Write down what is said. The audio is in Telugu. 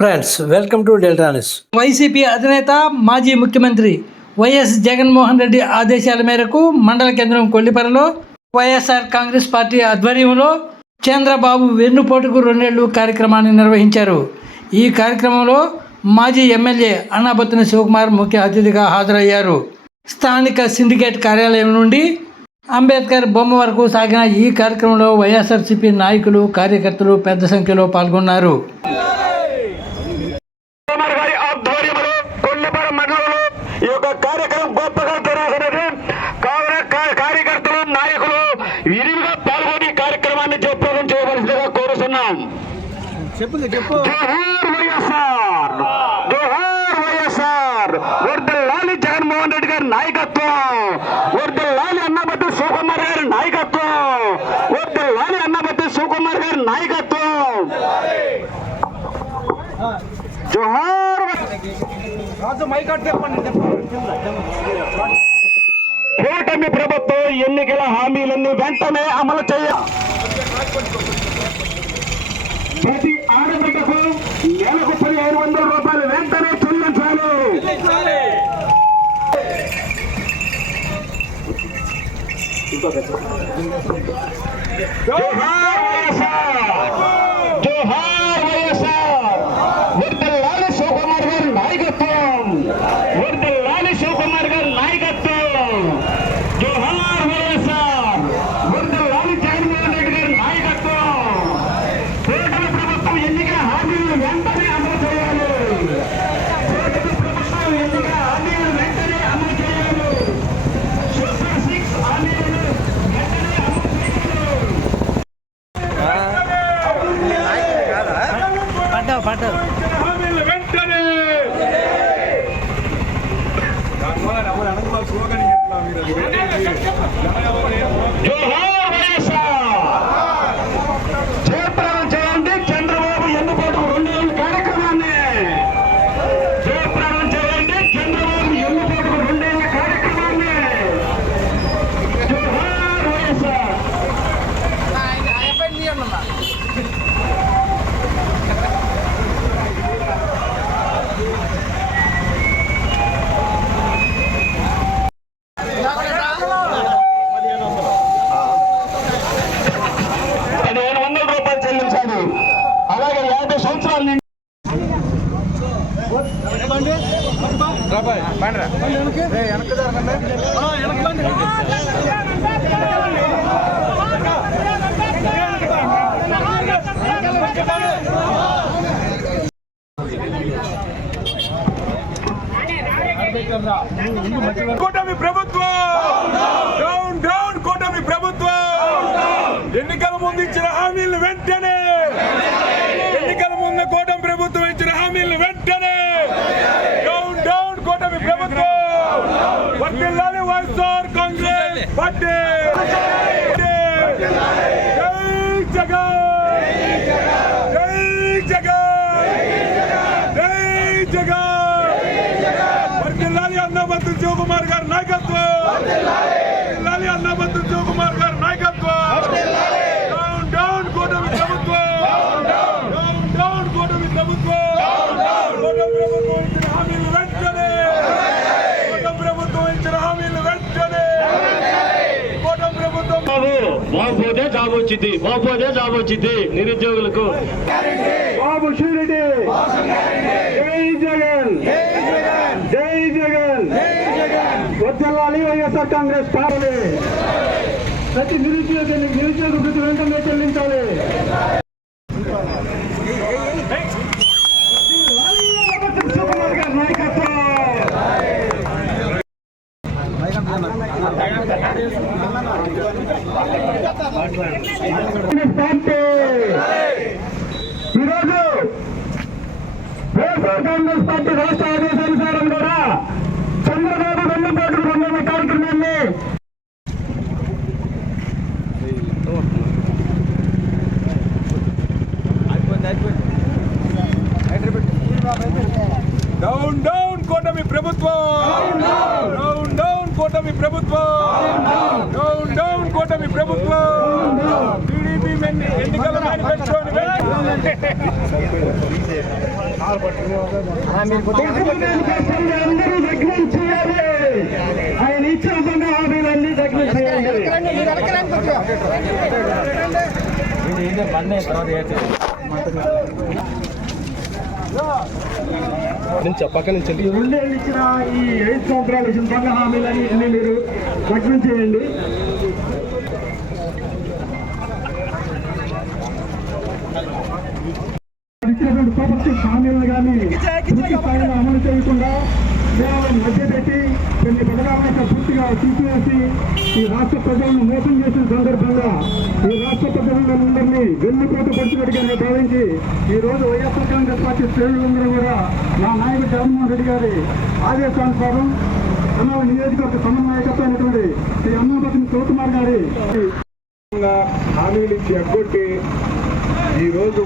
Friends, welcome to delta news. YCP అధినేత మాజీ ముఖ్యమంత్రి వైఎస్ జగన్మోహన్ రెడ్డి ఆదేశాల మేరకు మండల కేంద్రం కొల్లిపరలో వైఎస్ఆర్ కాంగ్రెస్ పార్టీ ఆధ్వర్యంలో చంద్రబాబు వెన్నుపోటుకు 2 ఏళ్లు కార్యక్రమాన్ని నిర్వహించారు. ఈ కార్యక్రమంలో మాజీ ఎమ్మెల్యే అన్నాబత్తుని శివకుమార్ ముఖ్య అతిథిగా హాజరయ్యారు. స్థానిక సిండికేట్ కార్యాలయం నుండి అంబేద్కర్ బొమ్మ వరకు సాగిన ఈ కార్యక్రమంలో వైఎస్ఆర్సీపీ నాయకులు, కార్యకర్తలు పెద్ద సంఖ్యలో పాల్గొన్నారు. కార్యక్రమం గొప్పగా జరుగుతున్నది కావున కార్యకర్తలు, నాయకులు విరివిగా పాల్గొని కార్యక్రమాన్ని జయప్రదం చేయవలసిందిగా కోరుతున్నాం. వర్ధిల్లాలి జగన్మోహన్ రెడ్డి గారి నాయకత్వం, వర్ధిల్లాలి అన్నాబత్తి శివకుమార్ గారి నాయకత్వం, వర్ధిల్లాలి అన్నాబత్తి శివకుమార్ గారి నాయకత్వం. జోహార్. కూటమి ప్రభుత్వం ఎన్నికల హామీలన్నీ వెంటనే అమలు చేయాలి. ప్రతి ఆడబిడ్డకు నెలకు 1500 రూపాయలు వెంటనే చెల్లించాలి. జోహార్ వైఎస్ఆర్, జోహార్ వైఎస్ఆర్. వర్ధిల్లాలి శివకుమార్ గారి నాయకత్వం, వర్ధిల్లాలి శివకుమార్ గారి నాయకత్వం. జోహార్ వైఎస్ఆర్, వర్ధిల్లాలి జగన్మోహన్ రెడ్డి గారి నాయకత్వం. కూటమి ప్రభుత్వం ఎన్నికల హామీలను వెంటనే అమలు చేయాలి. కూటమి ప్రభుత్వం ఎన్నికల హామీలను వెంటనే అమలు చేయాలి. సూపర్ 6 హామీలను వెంటనే అమలు చేయాలి. హామీలు వెంటనే. జోహార్ వైఎస్ఆర్. జయప్రదం చేయండి చంద్రబాబు ఎన్నుపోటు 2 ఏళ్ల కార్యక్రమాన్ని. జయప్రదం చేయండి చంద్రబాబు ఎన్నుపోటు 2 ఏళ్ల కార్యక్రమాన్ని. జోహార్ వైఎస్ఆర్. రూపాయలు చెల్లించాలి. అలాగే 50 సంవత్సరాల నుండి కూటమి ప్రభుత్వం, డౌన్ డౌన్ కూటమి ప్రభుత్వం. ఎన్నికల ముందు ఇచ్చిన హామీలను వెంటనే, ఎన్నికల ముందు కూటమి ప్రభుత్వం ఇచ్చిన హామీలను వెంటనే. డౌన్ డౌన్ కూటమి ప్రభుత్వం. వర్ధిల్లాలి వైఎస్ఆర్ కాంగ్రెస్ పార్టీ. జై జగన్, జై జగన్, జై జగన్. వర్ధిల్లాలి అన్నాబత్తుని శివకుమార్ గారి నాయకత్వం, వర్ధిల్లాలి అన్నాబత్తుని శివకుమార్ గారి నాయకత్వం. డౌన్ డౌన్ కూటమి ప్రభుత్వం, డౌన్ డౌన్ కూటమి ప్రభుత్వం. కూటమి ప్రభుత్వం ఇచ్చిన హామీలు వెంటనే, కూటమి ప్రభుత్వం ఇచ్చిన హామీలు వెంటనే. కూటమి ప్రభుత్వం బాబోదే జాబ్ వచ్చింది, బాబోదే జాబ్ వచ్చింది నిరుద్యోగులకు. బాబు షూరిటీ. జై జగన్, జై జగన్. వర్ధిల్లాలి వైఎస్ఆర్ కాంగ్రెస్ పార్టీ. ప్రతి నిరుద్యోగ వృత్తి వెంటనే చెల్లించాలి. శివకుమార్ గారి నాయకత్వం. పార్టీ ఈరోజు వైఎస్ఆర్ కాంగ్రెస్ పార్టీ రాష్ట్ర ఆదేశానుసారం కూడా చంద్రబాబు వెన్నుపోటుకు 2 ఏళ్ల కార్యక్రమాన్ని డౌన్ డౌన్ కూటమి ప్రభుత్వం, డౌన్ డౌన్ కూటమి ప్రభుత్వం, డౌన్ డౌన్ కూటమి ప్రభుత్వం. టీడీపీ ఎన్నికల మేనిఫెస్టోని అందరూ దగ్గర చేయాలి. ఆయన ఇచ్చిన హామీలన్నీ దగ్గర చేయాలి. పక్కన నుంచి ఈ రెండేళ్ళు ఇచ్చిన ఈ 5 సంవత్సరాలు ఇచ్చిన బంగ హామీలన్నీ మీరు దగ్గర చేయండి. ఇచ్చినటువంటి ప్రభుత్వ హామీలను కానీ పూర్తి స్థాయిలో అమలు చేయకుండా కేవలం మధ్యపెట్టి కొన్ని పథకాలను పూర్తిగా తీసివేసి ఈ రాష్ట్ర ప్రజలను మోసం చేసిన సందర్భంగా ఈ రాష్ట్ర ప్రజలందరినీ వెన్నుపోటు పరిచినట్టుగా భావించి ఈ రోజు వైఎస్ఆర్ కాంగ్రెస్ పార్టీ శ్రేణులందరూ కూడా మా నాయకుడు జగన్మోహన్ రెడ్డి గారి ఆదేశానుసారం అన్నవ నియోజకవర్గ సమన్వయకర్త అయినటువంటి శ్రీ అన్నాపతి శివకుమార్ గారి హామీలు ఇచ్చి ఎగ్గొట్టి ఈరోజు